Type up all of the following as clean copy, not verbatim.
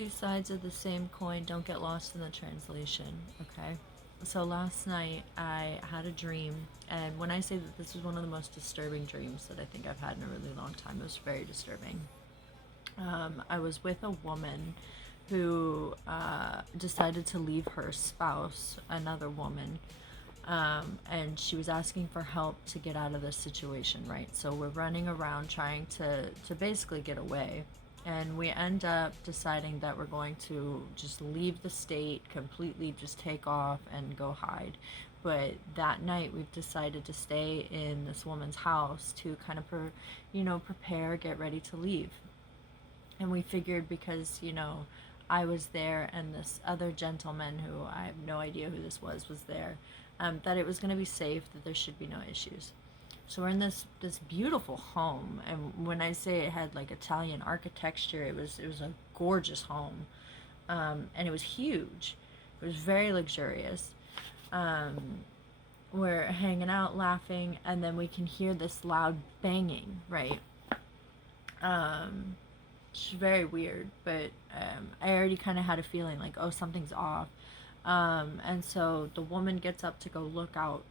two sides of the same coin. Don't get lost in the translation, okay? So last night I had a dream, and when I say that this was one of the most disturbing dreams that I think I've had in a really long time, it was very disturbing. I was with a woman who decided to leave her spouse, another woman, and she was asking for help to get out of this situation, right? So we're running around trying to basically get away. And we end up deciding that we're going to just leave the state completely, just take off and go hide. But that night we've decided to stay in this woman's house to kind of, prepare, get ready to leave. And we figured because, I was there and this other gentleman who I have no idea who this was there, that it was going to be safe, that there should be no issues. So we're in this beautiful home, and when I say it had like Italian architecture, it was a gorgeous home, and it was huge. It was very luxurious. Um, we're hanging out, laughing, and then we can hear this loud banging, right? It's very weird, but I already kind of had a feeling like, oh, something's off. And so the woman gets up to go look out,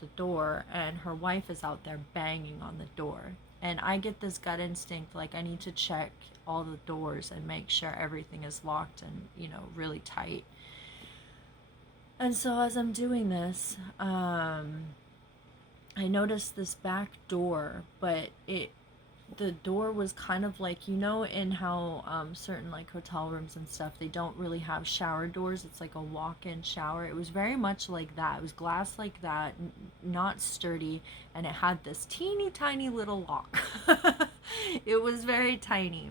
the door, and her wife is out there banging on the door. And I get this gut instinct, like I need to check all the doors and make sure everything is locked and, really tight. And so as I'm doing this, I noticed this back door, but the door was kind of like, in how certain like hotel rooms and stuff, they don't really have shower doors. It's like a walk-in shower. It was very much like that. It was glass like that, not sturdy, and it had this teeny tiny little lock. It was very tiny.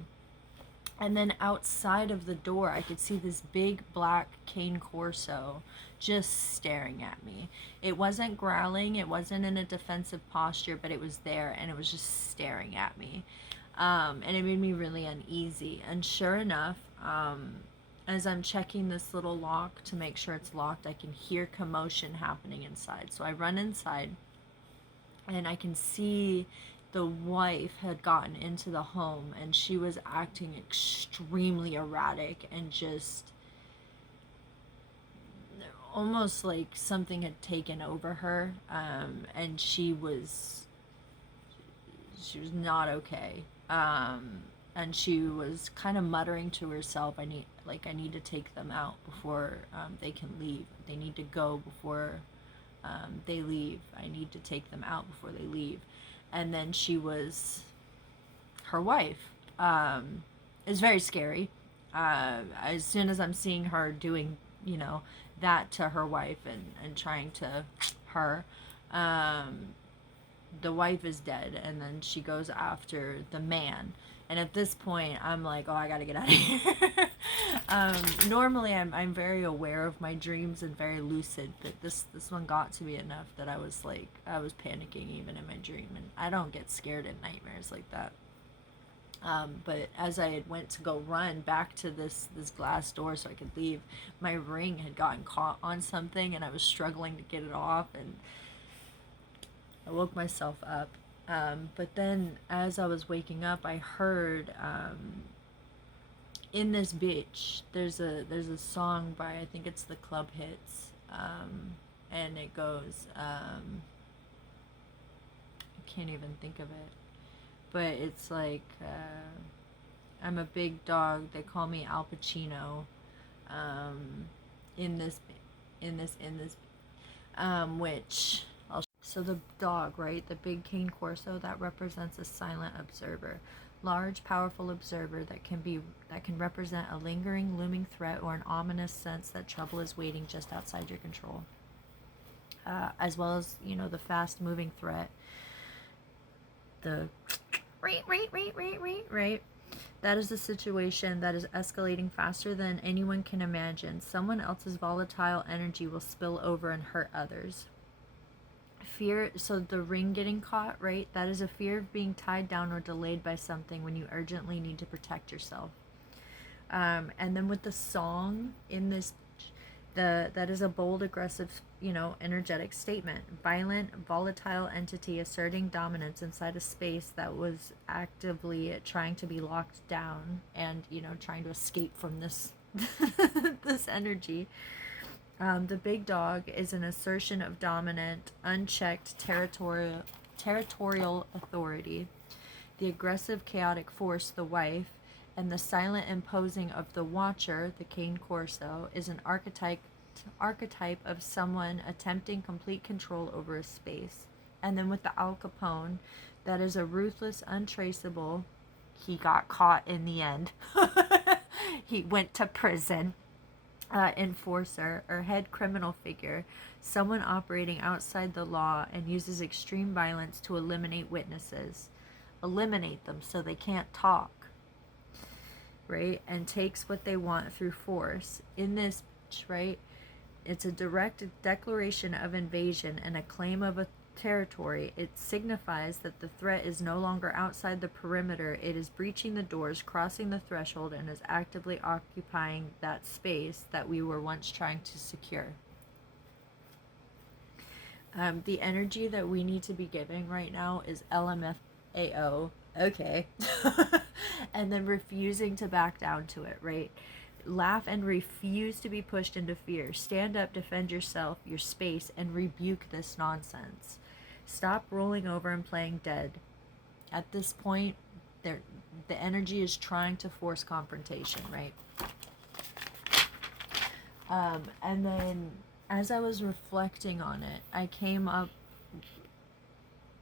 And then outside of the door, I could see this big black cane corso just staring at me. It wasn't growling, it wasn't in a defensive posture, but it was there and it was just staring at me. And it made me really uneasy. And sure enough, as I'm checking this little lock to make sure it's locked, I can hear commotion happening inside. So I run inside and I can see the wife had gotten into the home and she was acting extremely erratic and just almost like something had taken over her, and she was not okay, and she was kind of muttering to herself, I need to take them out before they can leave. They need to go before they leave. I need to take them out before they leave. And then she was her wife. It's very scary. As soon as I'm seeing her doing, that to her wife and trying to her, the wife is dead, and then she goes after the man. And at this point, I'm like, oh, I gotta get out of here. Normally, I'm very aware of my dreams and very lucid, but this one got to me enough that I was panicking even in my dream, and I don't get scared in nightmares like that. But as I had went to go run back to this glass door so I could leave, my ring had gotten caught on something, and I was struggling to get it off, and I woke myself up. But then as I was waking up, I heard, in this bitch, there's a song by, I think it's the Club Hits, and it goes, I can't even think of it, but it's like, I'm a big dog, they call me Al Pacino, in this, which, so the dog, right, the big cane corso, that represents a silent observer, large, powerful observer that can represent a lingering, looming threat or an ominous sense that trouble is waiting just outside your control, as well as, the fast-moving threat, the right. That is a situation that is escalating faster than anyone can imagine. Someone else's volatile energy will spill over and hurt others. Fear, so the ring getting caught, right? That is a fear of being tied down or delayed by something when you urgently need to protect yourself. And then with the song in this, That is a bold, aggressive, energetic statement. Violent, volatile entity asserting dominance inside a space that was actively trying to be locked down and, trying to escape from this this energy. The big dog is an assertion of dominant, unchecked territorial authority. The aggressive, chaotic force, the wife, and the silent imposing of the watcher, the cane corso, is an archetype of someone attempting complete control over a space. And then with the Al Capone, that is a ruthless, untraceable. He got caught in the end. He went to prison. Enforcer or head criminal figure, someone operating outside the law and uses extreme violence to eliminate witnesses, eliminate them so they can't talk, right? And takes what they want through force. In this, right, it's a direct declaration of invasion and a claim of a territory. It signifies that the threat is no longer outside the perimeter. It is breaching the doors, crossing the threshold, and is actively occupying that space that we were once trying to secure. The energy that we need to be giving right now is LMFAO. Okay. And then refusing to back down to it, right? Laugh and refuse to be pushed into fear. Stand up, defend yourself, your space, and rebuke this nonsense. Stop rolling over and playing dead. At this point, the energy is trying to force confrontation, right? And then as I was reflecting on it, I came up,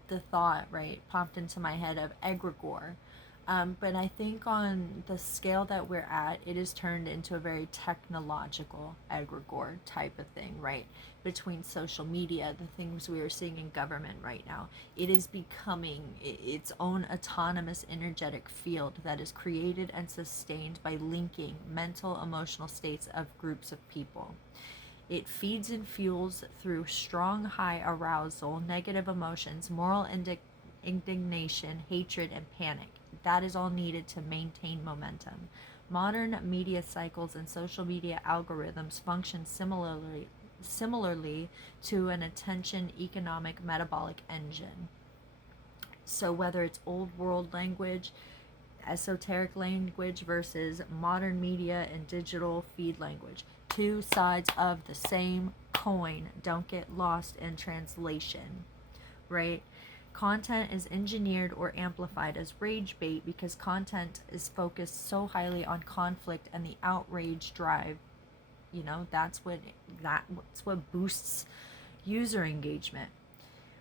the thought, right, popped into my head of egregore. But I think on the scale that we're at, it is turned into a very technological egregore type of thing, right? Between social media, the things we are seeing in government right now, it is becoming its own autonomous energetic field that is created and sustained by linking mental, emotional states of groups of people. It feeds and fuels through strong, high arousal, negative emotions, moral indignation, hatred, and panic. That is all needed to maintain momentum. Modern media cycles and social media algorithms function similarly to an attention economic metabolic engine. So whether it's old world language, esoteric language versus modern media and digital feed language, two sides of the same coin. Don't get lost in translation, right? Content is engineered or amplified as rage bait because content is focused so highly on conflict and the outrage drive. That's what boosts user engagement,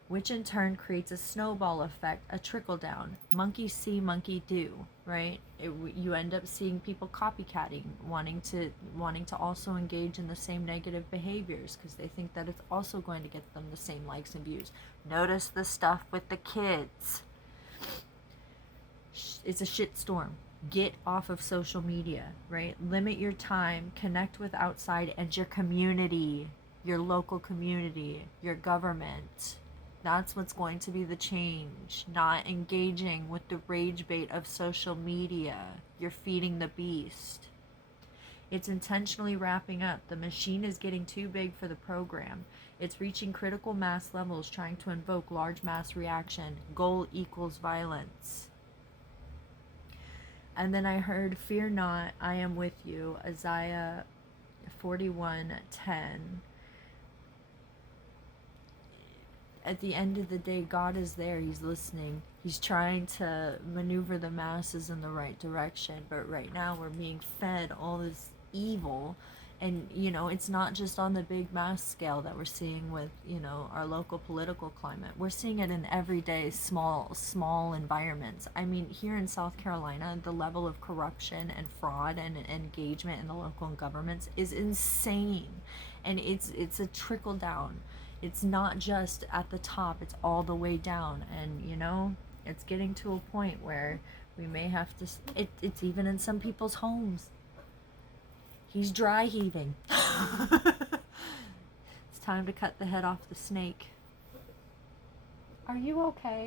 which in turn creates a snowball effect, a trickle down. Monkey see, monkey do, right? You end up seeing people copycatting, wanting to also engage in the same negative behaviors because they think that it's also going to get them the same likes and views. Notice the stuff with the kids. It's a shitstorm. Get off of social media, right? Limit your time, connect with outside and your community, your local community, your government. That's what's going to be the change. Not engaging with the rage bait of social media. You're feeding the beast. It's intentionally wrapping up. The machine is getting too big for the program. It's reaching critical mass levels, trying to invoke large mass reaction. Goal equals violence. And then I heard, fear not, I am with you. Isaiah 41:10. At the end of the day, God is there. He's listening. He's trying to maneuver the masses in the right direction. But right now we're being fed all this evil. And, it's not just on the big mass scale that we're seeing with, our local political climate. We're seeing it in everyday small environments. I mean, here in South Carolina, the level of corruption and fraud and engagement in the local governments is insane. And it's a trickle down. It's not just at the top, it's all the way down. And, it's getting to a point where we may have to, it's even in some people's homes. He's dry heaving. It's time to cut the head off the snake. Are you okay?